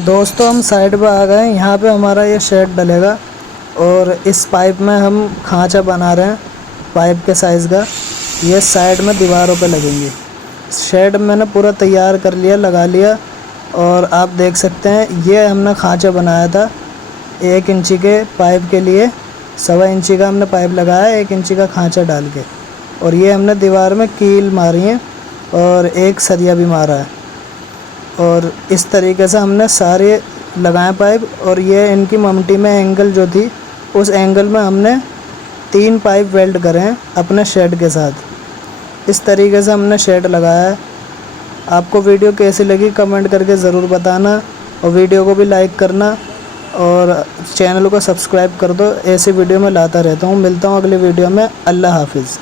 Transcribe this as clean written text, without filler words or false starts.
दोस्तों हम साइड पे आ गए। यहाँ पे हमारा ये शेड डलेगा और इस पाइप में हम खांचा बना रहे हैं पाइप के साइज़ का। ये साइड में दीवारों पे लगेंगे। शेड मैंने पूरा तैयार कर लिया, लगा लिया और आप देख सकते हैं ये हमने खांचा बनाया था 1 इंची के पाइप के लिए। 1.25 इंची का हमने पाइप लगाया 1 इंची का खांचा डाल के, और ये हमने दीवार में कील मारी है और एक सरिया भी मारा है। और इस तरीके से हमने सारे लगाए पाइप, और ये इनकी ममटी में एंगल जो थी उस एंगल में हमने 3 पाइप वेल्ड करे हैं अपने शेड के साथ। इस तरीके से हमने शेड लगाया है। आपको वीडियो कैसी लगी कमेंट करके ज़रूर बताना, और वीडियो को भी लाइक करना और चैनल को सब्सक्राइब कर दो। ऐसी वीडियो मैं लाता रहता हूँ। मिलता हूँ अगली वीडियो में। अल्लाह हाफिज़।